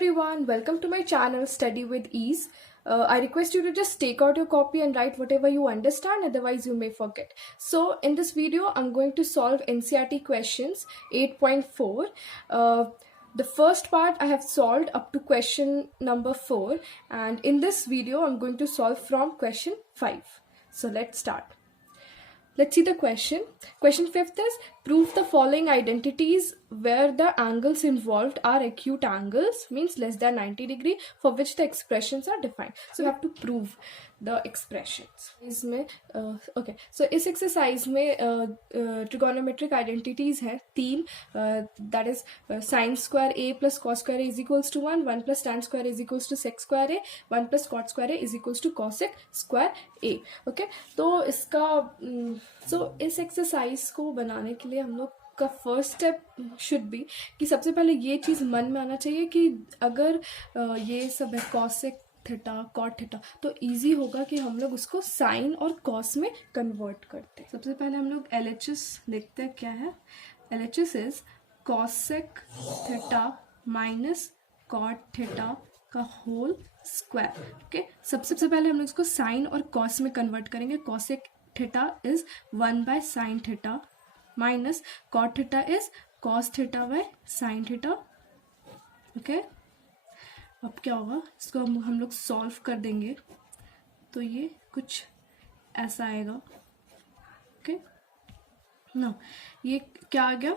everyone, welcome to my channel Study with Ease. I request you to just take out your copy and write whatever you understand, otherwise you may forget. So in this video, I'm going to solve NCERT questions 8.4. The first part I have solved up to question number 4, and in this video I'm going to solve from question 5. So let's start. Let's see the question. Question 5th is, prove the following identities where the angles involved are acute angles, means less than 90 degree, for which the expressions are defined. So we have to prove the expressions. इसमें okay. So इस exercise में trigonometric identities है 3, that is sin square a plus cos square a is equals to 1, 1 plus tan square a is equals to sec square a, 1 plus cot square a is equals to cosec square a. Okay, तो इसका so इस exercise को बनाने के लिए हम लोग का फर्स्ट स्टेप शुड बी कि सबसे पहले ये चीज़ मन में आना चाहिए कि अगर ये सब है कॉसेक थीटा कॉट थीटा, तो इजी होगा कि हम लोग उसको साइन और कॉस में कन्वर्ट करते हैं. सबसे पहले हम लोग LHS लिखते हैं. क्या है LHS? Is cosec theta minus cot theta का होल स्क्वायर. ओके, सबसे पहले हम लोग इसको साइन और कॉस में कन्वर्ट करेंगे. Cosec theta is 1 by sin theta minus cot theta is cos theta by sine theta. Okay, अब क्या होगा, इसको हम लोग सॉल्व कर देंगे तो ये कुछ ऐसा आएगा. ओके, ना ये क्या आ गया,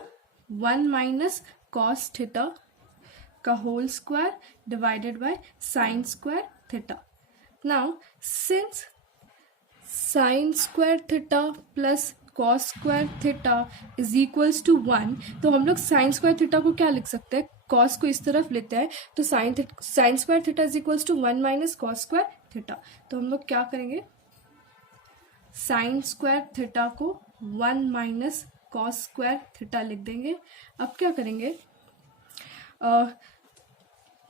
1 माइनस कॉस थीटा का whole square divided by sine square theta. Now since sine square theta plus cos square theta is equals to 1, तो हम लोग साइन स्क्वायर थीटा को क्या लिख सकते हैं, कॉस को इस तरफ लेते हैं तो sine square theta is equals to 1 minus cos square theta. तो हम लोग क्या करेंगे, साइन स्क्वायर थीटा को 1 माइनस कॉस स्क्वायर थीटा लिख देंगे. अब क्या करेंगे,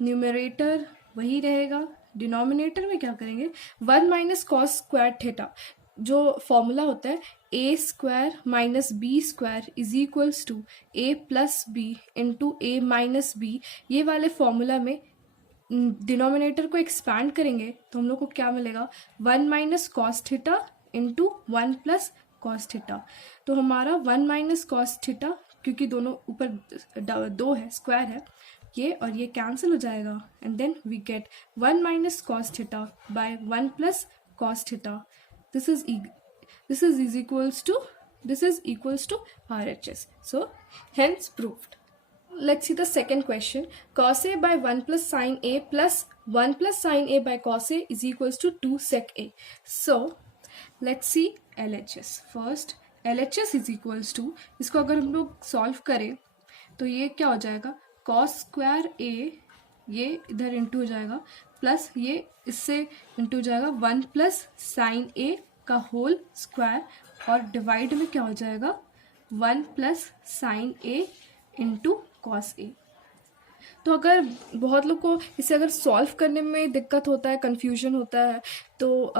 न्यूमरेटर वही रहेगा, डिनोमिनेटर में क्या करेंगे, 1 माइनस कॉस स्क्वायर थीटा जो फॉर्मूला होता है A square minus B square is equals to A plus B into A minus B. ये वाले फॉर्मूला में डिनोमिनेटर को एक्सपैंड करेंगे तो हम लोग को क्या मिलेगा, 1 minus cos theta into 1 plus cos theta. तो हमारा 1 माइनस कॉस थीटा, क्योंकि दोनों ऊपर 2 है, स्क्वायर है, ये और ये कैंसिल हो जाएगा and then we get 1 minus cos theta by 1 plus cos theta. this is equals to RHS. So hence proved. Let's see the second question. Cos A by 1 plus sin A plus 1 plus sin A by cos A is equals to 2 sec A. So let's see LHS. First LHS is equals to, इसको अगर हम लोग solve करें तो ये क्या हो जाएगा, कॉस स्क्वायर ए ये इधर इंटू हो जाएगा प्लस ये इससे इंटू हो जाएगा 1 प्लस साइन ए का होल स्क्वायर और डिवाइड में क्या हो जाएगा 1 plus sine A into cos ए. तो अगर बहुत लोग को इसे अगर सॉल्व करने में दिक्कत होता है, कन्फ्यूजन होता है, तो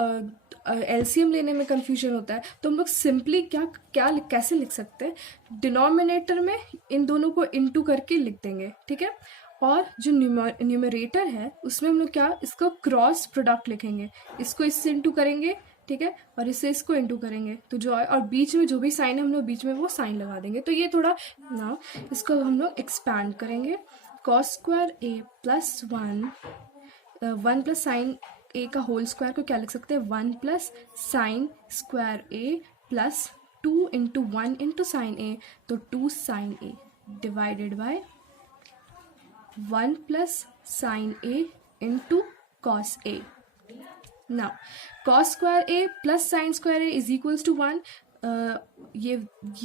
LCM लेने में कन्फ्यूजन होता है, तो हम लोग सिंपली कैसे लिख सकते हैं, डिनोमिनेटर में इन दोनों को इंटू करके लिख देंगे. ठीक है, और जो न्यूमरेटर है उसमें हम लोग क्या, इसका क्रॉस प्रोडक्ट लिखेंगे, इसको इससे इंटू करेंगे, ठीक है, और इससे इसको इंटू करेंगे तो जो है, और बीच में जो भी साइन है हम लोग बीच में वो साइन लगा देंगे. तो ये थोड़ा ना, इसको हम लोग एक्सपैंड करेंगे. Cos square A plus 1 plus sine A का होल स्क्वायर को क्या लिख सकते हैं, 1 plus sine square A plus 2 into 1 into sine A, तो 2 sine A divided by 1 plus sine A into cos A. Now cos square A plus sine square A is equals to 1.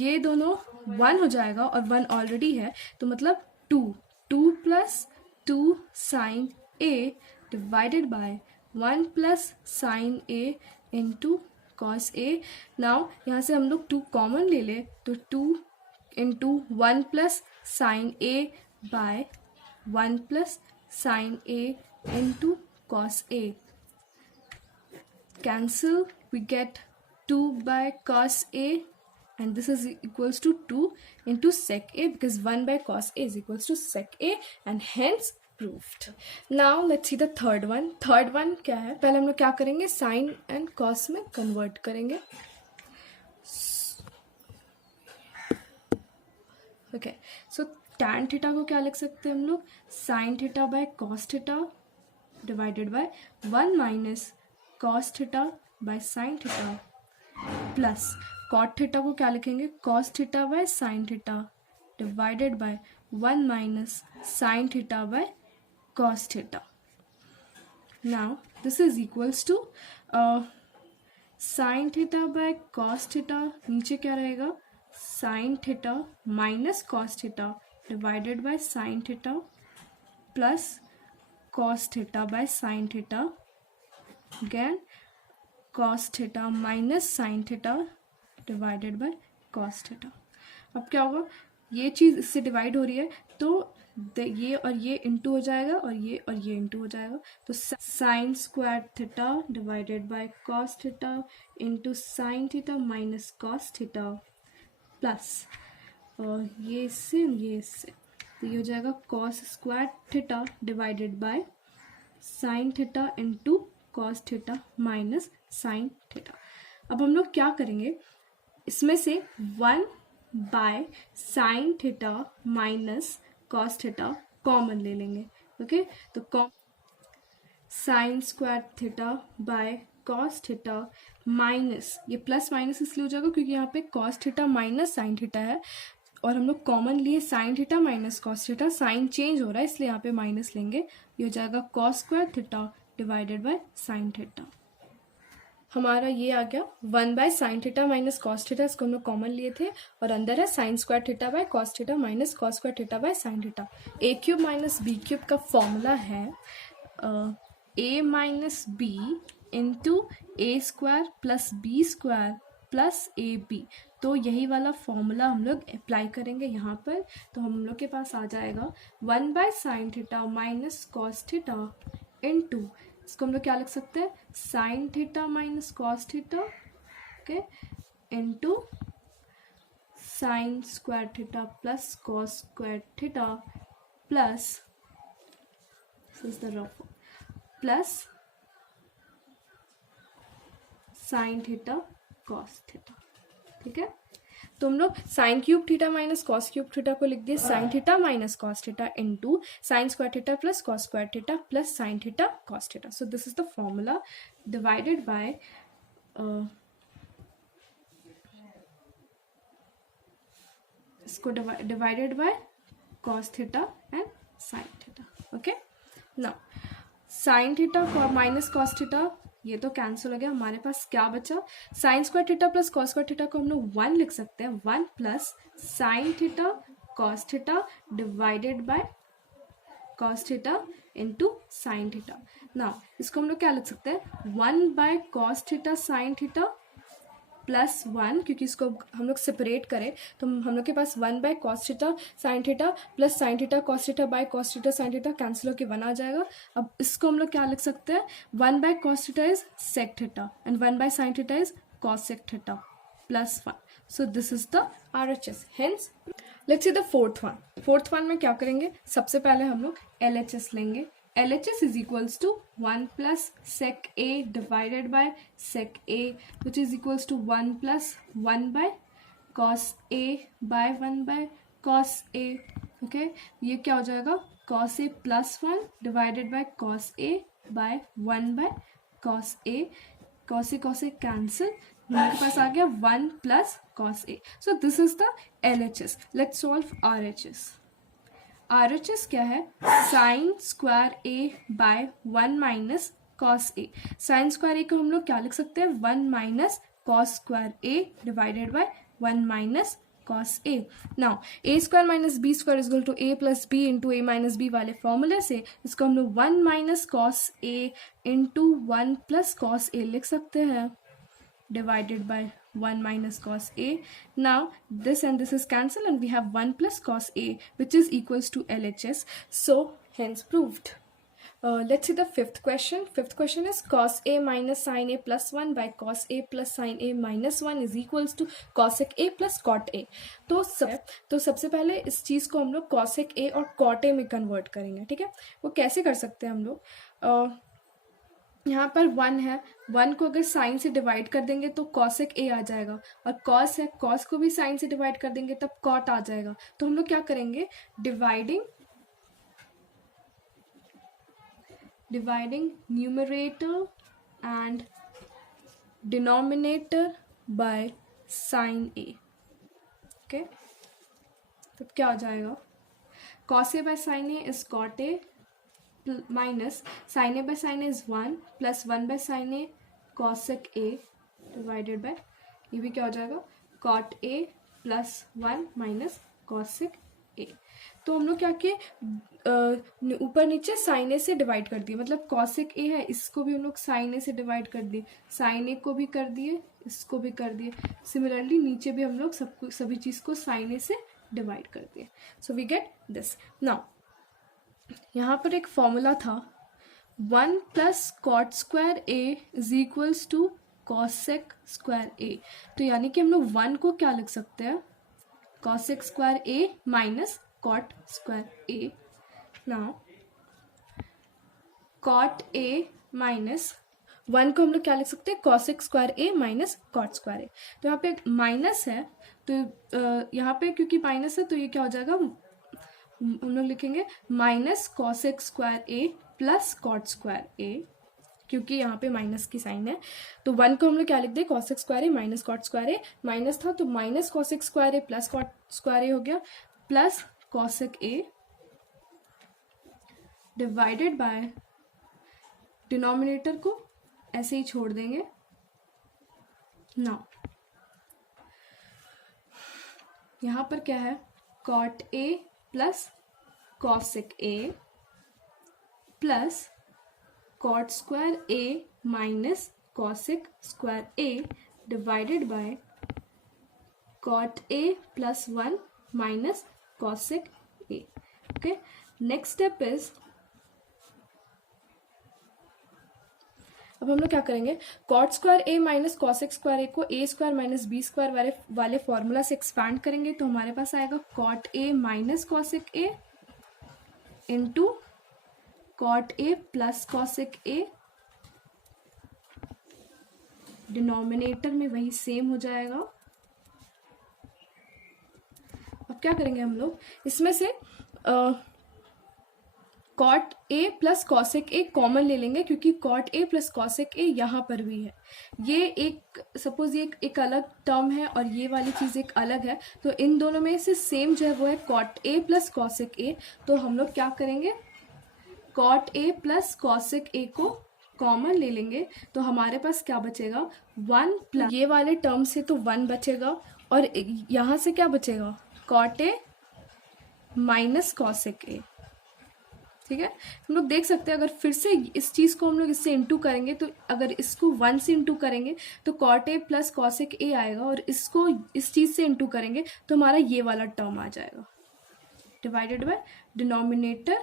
ये दोनों 1 हो जाएगा और 1 ऑलरेडी है, तो मतलब 2 plus 2 sine A divided by 1 plus sine A into cos A. Now यहाँ से हम लोग 2 कॉमन ले ले तो 2 into 1 plus sine A by 1 plus sine A into cos A. Cancel, we get 2 by cos A, and this is equals to 2 into sec A, because 1 by cos A is equals to sec A, and hence proved. Now let's see the third one. Third one क्या है, पहले हम लोग क्या करेंगे, sine and cos में convert करेंगे. Okay, so tan theta को क्या लिख सकते हैं हम लोग, sine theta by cos theta divided by 1 minus cos theta by sine theta plus cot theta को क्या लिखेंगे, cos theta by sine theta divided by 1 minus sine theta by cos theta. Now this is equals to sin theta by cos theta, नीचे क्या रहेगा, sin theta minus cos theta divided by sin theta plus cos theta by sin theta, again cos theta minus sin theta divided by cos theta. अब क्या होगा, ये चीज़ इससे divide हो रही है तो ये और ये इंटू हो जाएगा और ये इंटू हो जाएगा. तो sine square theta divided by cos theta into sine theta minus cos theta plus ये इससे तो ये हो जाएगा cos square theta divided by sine theta into cos theta minus sine theta. अब हम लोग क्या करेंगे, इसमें से 1 by sine theta minus cos theta common ले लेंगे. ओके, तो sine square theta by cos theta minus, ये प्लस माइनस इसलिए हो जाएगा क्योंकि यहाँ पे cos theta minus sine theta है और हम लोग कॉमन लिए sine theta minus cos theta, sign change हो रहा है इसलिए यहाँ पे माइनस लेंगे. ये हो जाएगा cos square theta divided by sine theta. हमारा ये आ गया 1 by sine theta minus cos theta, इसको हम लोग कॉमन लिए थे और अंदर है sine square theta by cos theta minus cos square theta by sine theta. A cube minus B cube का फॉर्मूला है A minus B into A square plus B square plus A B. तो यही वाला formula हम लोग apply करेंगे यहाँ पर. तो हम लोग के पास आ जाएगा 1 by sine theta minus cos theta into, इसको हम लोग क्या लिख सकते हैं, sign theta minus cos theta, okay, into sine square theta plus cos square theta plus plus sine theta cos theta. ठीक है, तो हम लोग sine cube theta minus cos cube theta को लिख दिए sign theta minus cos theta into sign square theta plus cos square theta plus sine theta cos theta. So this is the formula divided by इसको divided by cos theta and sine theta. Okay, now sine theta minus cos theta ये तो cancel हो गया, हमारे पास क्या बचा, sine square theta plus cos square theta को हम लोग 1 लिख सकते हैं, 1 plus sine theta cos theta divided by cos theta into sine theta. Now इसको हम लोग क्या लिख सकते हैं, 1 by cos theta sign theta plus 1, क्योंकि इसको हम लोग सेपरेट करें तो हम लोग के पास 1 by cos theta sign theta plus sine theta cos theta by cos theta sine theta cancel होकर 1 आ जाएगा. अब इसको हम लोग क्या लिख सकते हैं, 1 by cos theta is sec theta and 1 by sine theta is cosec theta plus 1. So this is the RHS. Hence let's see the fourth one. Fourth one में क्या करेंगे, सबसे पहले हम लोग LHS लेंगे. LHS is equals to 1 plus sec A divided by sec A, which is equals to 1 plus 1 by cos A by 1 by cos A. Okay, ये क्या हो जाएगा, cos A plus 1 divided by cos A by 1 by cos A. cos A cancel, हमारे पास आ गया 1 plus cos A. So this is the LHS. Let's solve RHS. RHS क्या है, sine square A by 1 minus cos A. Sine square A को हम लोग क्या लिख सकते हैं, 1 minus cos square A divided by 1 minus cos A. Now A square minus B square is equal to A plus B into A minus B वाले फॉर्मूले से इसको हम लोग 1 minus cos A into 1 plus cos A लिख सकते हैं divided by 1 minus cos A. Now this and this is cancelled and we have 1 plus cos A, which is equals to LHS. So hence proved. Let's see the fifth question. Fifth question is cos a minus sin a plus 1 by cos a plus sin a minus 1 is equals to cosec a plus cot a. तो सबसे पहले इस चीज़ को हम लोग cosec a और cot a में convert करेंगे, ठीक है. वो कैसे कर सकते हैं हम लोग. यहाँ पर 1 है, 1 को अगर साइन से डिवाइड कर देंगे तो cosec a आ जाएगा, और cos है, cos को भी साइन से डिवाइड कर देंगे तब cot आ जाएगा. तो हम लोग क्या करेंगे, dividing numerator and denominator by sin a. Okay, तो क्या हो जाएगा, cos a by sin a is cot a minus sin a by sin a is 1 plus 1 by sin a cosec a divided by, ये भी क्या हो जाएगा, cot a plus 1 minus cosec a. तो हम लोग क्या किए, ऊपर नीचे साइन ए से डिवाइड कर दिए, मतलब cosec a है, इसको भी हम लोग साइन ए से डिवाइड कर दिए, साइन ए को भी कर दिए, इसको भी कर दिए. सिमिलरली नीचे भी हम लोग सभी चीज़ को साइन ए से डिवाइड कर दिए. So we get this. Now यहाँ पर एक फॉर्मूला था 1 plus cot square A is equals to cosec square A. तो यानी कि हम लोग 1 को क्या लिख सकते हैं, cosec square A minus cot square A. Now cot A minus 1 को हम लोग क्या लिख सकते हैं, cosec square A minus cot square A. तो यहाँ पे माइनस है, तो यहाँ पे क्योंकि माइनस है तो ये क्या हो जाएगा, हम लोग लिखेंगे minus cosec square A plus cot square ए, क्योंकि यहाँ पे माइनस की साइन है. तो 1 को हम लोग क्या लिख दें, cosec square A minus cot square A. Minus था तो minus cosec square A plus cot square ए हो गया, plus cosec A divided by denominator को ऐसे ही छोड़ देंगे. नाउ यहाँ पर क्या है, cot A plus cosec A plus cot square A minus cosec square A divided by cot A plus 1 minus cosec A. Okay, next step is, अब हम लोग क्या करेंगे, cot square A minus cosec square A को A square minus B square वाले formula से expand करेंगे. तो हमारे पास आएगा cot A minus cosec A into cot A plus cosec A, denominator में वही सेम हो जाएगा. अब क्या करेंगे हम लोग, इसमें से cot A plus cosec A common ले लेंगे, क्योंकि cot A plus cosec A यहाँ पर भी है. ये एक सपोज ये एक अलग टर्म है और ये वाली चीज़ एक अलग है, तो इन दोनों में से सेम जो है वो है cot A plus cosec A. तो हम लोग क्या करेंगे, cot A plus cosec A को कॉमन ले लेंगे. तो हमारे पास क्या बचेगा, 1 प्लस ये वाले टर्म से तो 1 बचेगा, और यहाँ से क्या बचेगा, cot A minus cosec A. ठीक है, हम लोग देख सकते हैं, अगर फिर से इस चीज़ को हम लोग इससे इंटू करेंगे, तो अगर इसको 1 से इंटू करेंगे तो cot A plus cosec A आएगा, और इसको इस चीज़ से इंटू करेंगे तो हमारा ये वाला टर्म आ जाएगा, divided by denominator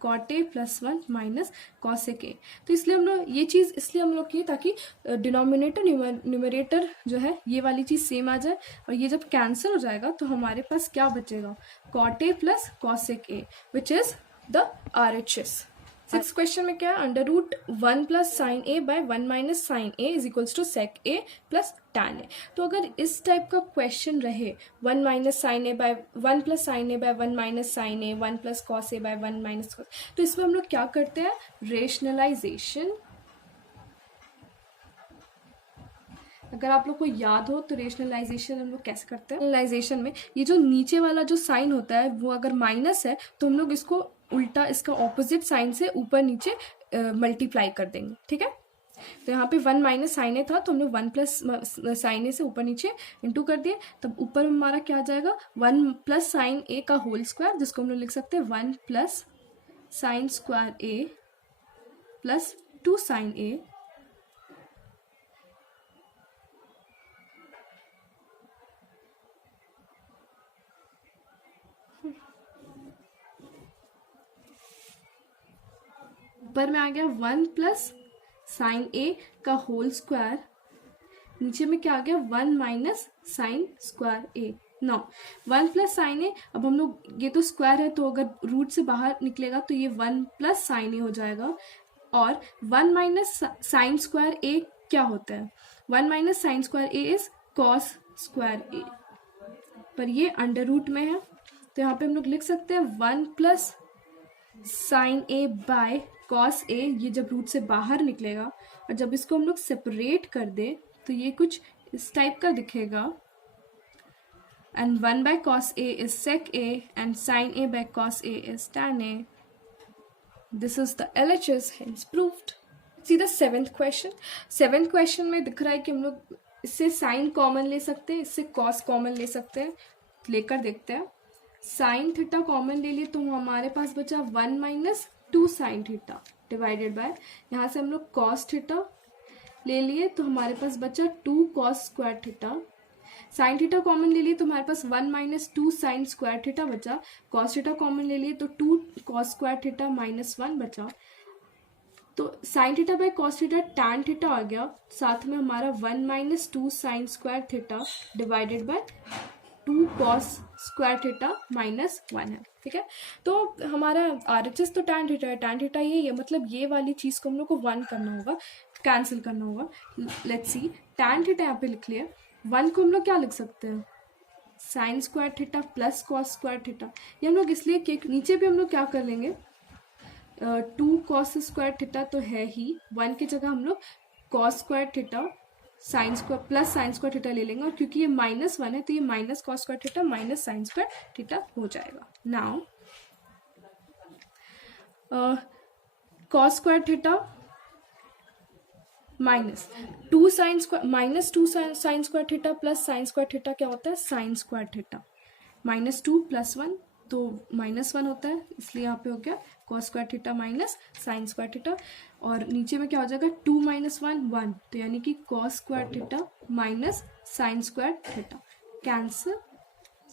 cot A plus 1 minus cosec A. तो इसलिए हम लोग ये चीज़ इसलिए हम लोग किए ताकि डिनोमिनेटर न्यूमरेटर जो है ये वाली चीज़ सेम आ जाए, और ये जब कैंसिल हो जाएगा तो हमारे पास क्या बचेगा, cot A plus cosec A which is the RHS. 6th question में क्या है, under root 1 plus sine A by 1 minus sine A is equals to sec A plus tan A. तो अगर इस टाइप का क्वेश्चन रहे, 1 minus sine A by 1 plus sine A by 1 minus sine A, 1 plus cos A by 1 minus cos, तो इसमें हम लोग क्या करते हैं, रेशनलाइजेशन. अगर आप लोग को याद हो तो रेशनलाइजेशन हम लोग कैसे करते हैं, रेशनलाइजेशन में ये जो नीचे वाला जो साइन होता है वो अगर माइनस है तो हम लोग इसको उल्टा, इसका ऑपोजिट साइन से ऊपर नीचे मल्टीप्लाई कर देंगे. ठीक है, तो यहाँ पे 1 माइनस साइन ए था तो हम लोग 1 प्लस साइन ए से ऊपर नीचे इंटू कर दिए, तब ऊपर हमारा क्या आ जाएगा, 1 प्लस साइन ए का होल स्क्वायर, जिसको हम लोग लिख सकते हैं 1 plus sine square A plus 2 sine ए ऊपर में आ गया 1 प्लस साइन ए का होल स्क्वायर, नीचे में क्या आ गया 1 माइनस साइन स्क्वायर ए। नौ 1 प्लस साइन ए, अब हम लोग ये तो स्क्वायर है तो अगर रूट से बाहर निकलेगा तो ये 1 प्लस साइन ए हो जाएगा, और 1 माइनस साइन स्क्वायर ए क्या होता है, 1 minus sine square A is cos square A, पर ये अंडर रूट में है तो यहाँ पे हम लोग लिख सकते हैं 1 plus sine A by cos A, ये जब रूट से बाहर निकलेगा और जब इसको हम लोग सेपरेट कर दे तो ये कुछ इस टाइप का दिखेगा, and 1 by cos A is sec A and sine A by cos A is tan A. This is the LHS, hence proved। See the seventh question. Seventh question में दिख रहा है कि हम लोग इससे साइन कॉमन ले सकते हैं, इससे कॉस कॉमन ले सकते हैं, लेकर देखते हैं। साइन थीटा कॉमन ले लिए तो हमारे पास बचा 1 minus 2 sign theta divided bye, यहाँ से हम लोग कॉस थीटा ले लिए तो हमारे पास बचा 2 cos square theta. Sine theta common ले लिए तो हमारे पास 1 माइनस 2 साइन स्क्वायर थीटा बचा। कॉस थीटा कॉमन ले लिए तो 2 कॉस स्क्वायर थीटा माइनस 1 बचा। तो sine theta by cos theta tan theta आ गया, साथ में हमारा 1 minus 2 sine square theta divided by 2 cos square theta minus 1 है। ठीक है, तो हमारा RHS तो टैन थीटा है, टैन थीटा ये मतलब ये वाली चीज़ को हम लोग को 1 करना होगा, कैंसिल करना होगा। लेट्स सी, टैन थीटा यहाँ पे लिख लिया, 1 को हम लोग क्या लिख सकते हैं, sign square theta plus cos square theta. ये हम लोग इसलिए कि नीचे भी हम लोग क्या कर लेंगे, 2 कॉस स्क्वायर थीटा तो है ही, 1 की जगह हम लोग cos square theta sine square plus sine square theta ले लेंगे, और क्योंकि ये -1 है तो ये minus cos square theta minus sine square theta हो जाएगा। Now cos square theta minus 2 sine square minus 2 sine square theta plus sine square theta क्या होता है, साइन स्क्वायर थीटा। -2 + 1 तो -1 होता है, इसलिए यहाँ पे हो गया cos square theta minus sine square theta, और नीचे में क्या हो जाएगा 2 - 1 1, तो यानी कि cos square theta minus sine square theta cancel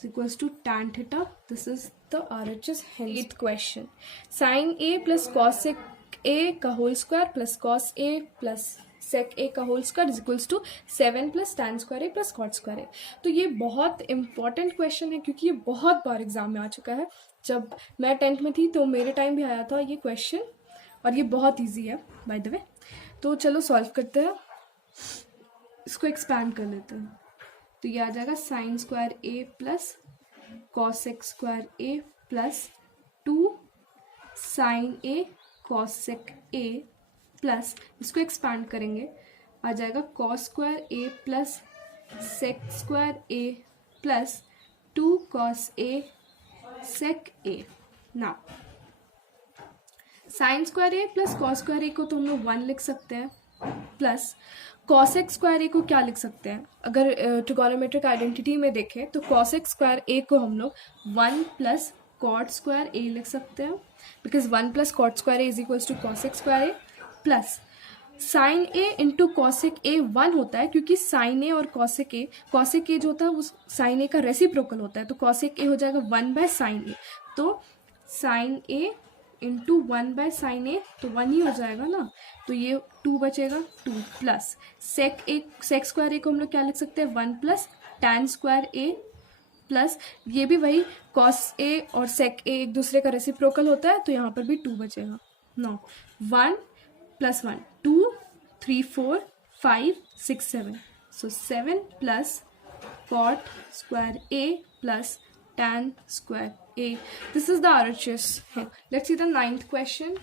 equals to tan theta. This is the RHS। 8th question, sine A plus cos A का whole square plus cos A plus sec A का whole square is equals to 7 plus tan square A plus cot square A. तो ये बहुत important question है क्योंकि ये बहुत बार exam में आ चुका है। जब मैं 10th में थी तो मेरे टाइम भी आया था ये क्वेश्चन, और ये बहुत इजी है बाय द वे। तो चलो सॉल्व करते हैं, इसको एक्सपैंड कर लेते हैं। तो ये आ जाएगा sine square A plus cosec square A plus 2 sine A cosec A plus, इसको एक्सपैंड करेंगे आ जाएगा cos square A plus sec square A plus 2 cos A sec A. Now sine square A plus cos square A को तो हम लोग 1 लिख सकते हैं, प्लस कॉसेक स्क्वायर ए को क्या लिख सकते हैं, अगर ट्रिगोनोमेट्रिक आइडेंटिटी में देखें तो कॉसेक स्क्वायर ए को हम लोग 1 प्लस कॉट स्क्वायर ए लिख सकते हैं, because 1 plus cot square A is equals to cosec square A, plus sine A into cosec A 1 होता है, क्योंकि साइन ए और कॉसेक ए जो होता है वो साइन ए का रेसिप्रोकल होता है, तो कॉसेक ए हो जाएगा 1 बाय साइन ए, तो sine A into 1 by sine A तो 1 ही हो जाएगा ना, तो ये 2 बचेगा 2 प्लस सेक स्क्वायर ए को हम लोग क्या लिख सकते हैं 1 plus tan square A, plus ये भी वही कॉस ए और सेक ए एक दूसरे का रेसिप्रोकल होता है, तो यहाँ पर भी 2 बचेगा। No 1 + 1 2 3 4 5 6 7, so 7 plus cot square a plus tan square a. This is the RHS. Let's see the 9th question.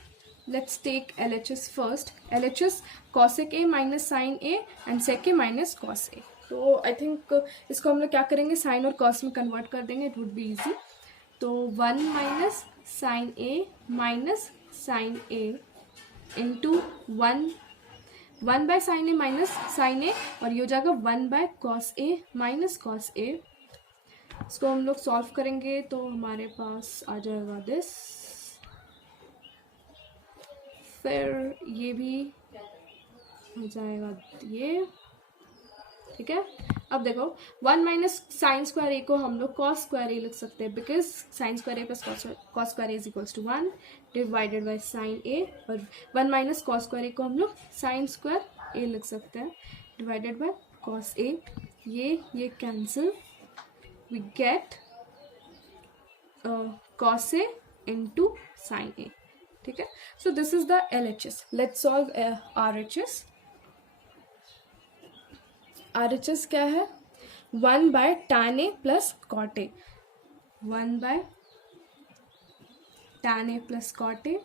Let's take LHS first. LHS cosec a minus sin a and sec a minus cos a. तो I think इसको हम लोग क्या करेंगे, sign और cos में convert कर देंगे, इट वुड बी इजी। तो 1 minus sine A minus sine A into 1 by sine A minus sine A, और ये हो जाएगा 1 by cos A minus cos A. इसको हम लोग सॉल्व करेंगे तो हमारे पास आ जाएगा दिस, फिर ये भी हो जाएगा ये, ठीक है। अब देखो 1 माइनस साइन स्क्वायर ए को हम लोग कॉस स्क्वायर ए लिख सकते हैं, because sine square A plus cos square A is equals to 1 divided by sine A, और 1 माइनस कॉस स्क्वायर ए को हम लोग साइन स्क्वायर ए लिख सकते हैं डिवाइडेड बाई कॉस ए. ये cancel, we get cos A into sine A. ठीक है, so this is the LHS. Let's solve RHS. RHS क्या है? 1 by tan a plus cot A. 1 by tan a plus cot A.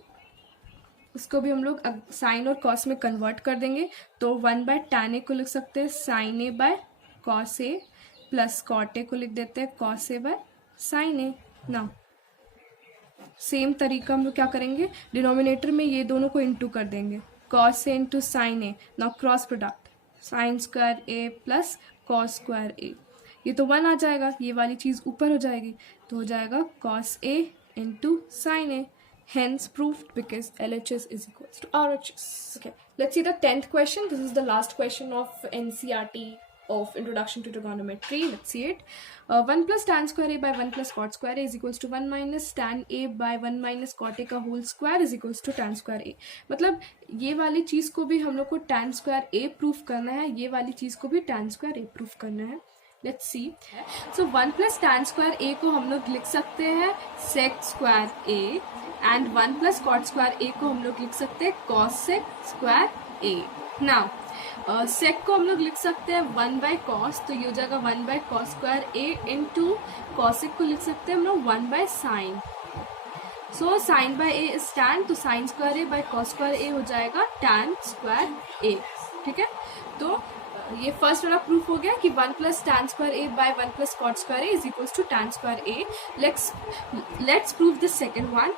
उसको भी हम लोग sign और कॉस में कन्वर्ट कर देंगे, तो 1 बाय tan a को लिख सकते हैं sine A by cos A, plus cot A को लिख देते हैं cos A by sine A. Now same तरीका हम लोग क्या करेंगे, डिनोमिनेटर में ये दोनों को इंटू कर देंगे, cos A into sine A. Now cross product, sine square A plus cos square A. ये तो 1 आ जाएगा, ये वाली चीज़ ऊपर हो जाएगी, तो हो जाएगा cos A into sine A. Hence proved, because LHS is equals to RHS. Okay, let's see the 10th question. This is the last question of NCERT of Introduction to Trigonometry. Let's see it. 1 plus tan square a by 1 plus cot square a is equals to 1 minus tan a by 1 minus cot a का whole square is equals to tan square a. मतलब ये वाली चीज़ को भी हम लोग को tan square a proof करना है, ये वाली चीज़ को भी tan square a proof करना है. Let's see. So 1 plus tan square a को हम लोग लिख सकते हैं sec square a, and 1 plus cot square a को हम लोग लिख सकते हैं cos sec square a. Now sec को हम लोग लिख सकते हैं 1 by cos, तो ये हो जाएगा 1 by cos square a into cosec को लिख सकते हैं हम लोग 1 by sin. So sin by a is tan, तो sin square a by cos square a हो जाएगा tan square a. ठीक है, तो ये फर्स्ट वाला प्रूफ हो गया कि 1 plus tan square a by 1 plus cot square a is equals to tan square a. Let's prove the second one.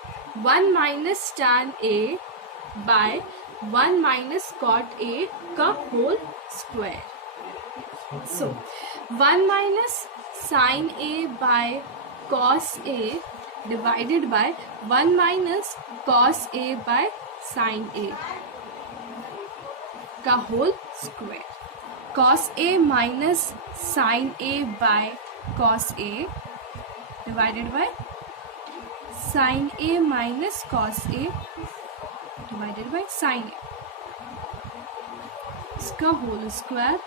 1 minus tan a by 1 minus cot a का whole square. So 1 minus sin a by cos a divided by 1 minus cos a by sin a का whole square. cos a minus sin a by cos a divided by sin a minus cos a divided by sin a, इसका whole square.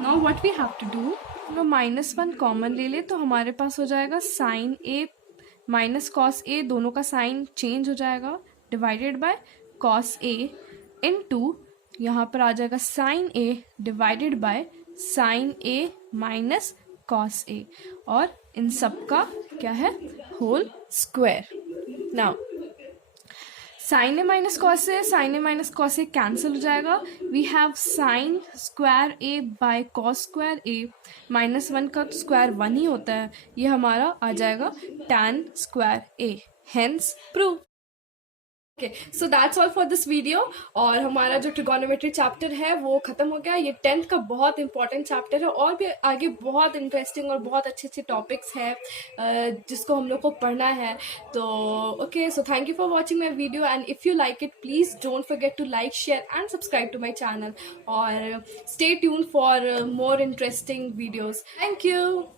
Now what we have to do, no -1 common ले ले, तो हमारे पास हो जाएगा sin a minus cos a, दोनों का साइन चेंज हो जाएगा, divided by cos a into यहाँ पर आ जाएगा sine A divided by sine A minus cos A, और इन सब का क्या है, whole square. Now sine A minus cos A, sine A minus cos A cancel हो जाएगा. We have sine square A by cos square A. -1 का square 1 ही होता है, ये हमारा आ जाएगा tan square A. Hence prove. Okay, so that's all for this video. और हमारा जो ट्रिगोनोमेट्री चैप्टर है वो खत्म हो गया. ये 10th का बहुत इंपॉर्टेंट चैप्टर है, और भी आगे बहुत इंटरेस्टिंग और बहुत अच्छे अच्छे टॉपिक्स हैं जिसको हम लोग को पढ़ना है. तो okay, so thank you for watching my video, and if you like it please don't forget to like, share and subscribe to my channel, और stay tune for more interesting videos. Thank you.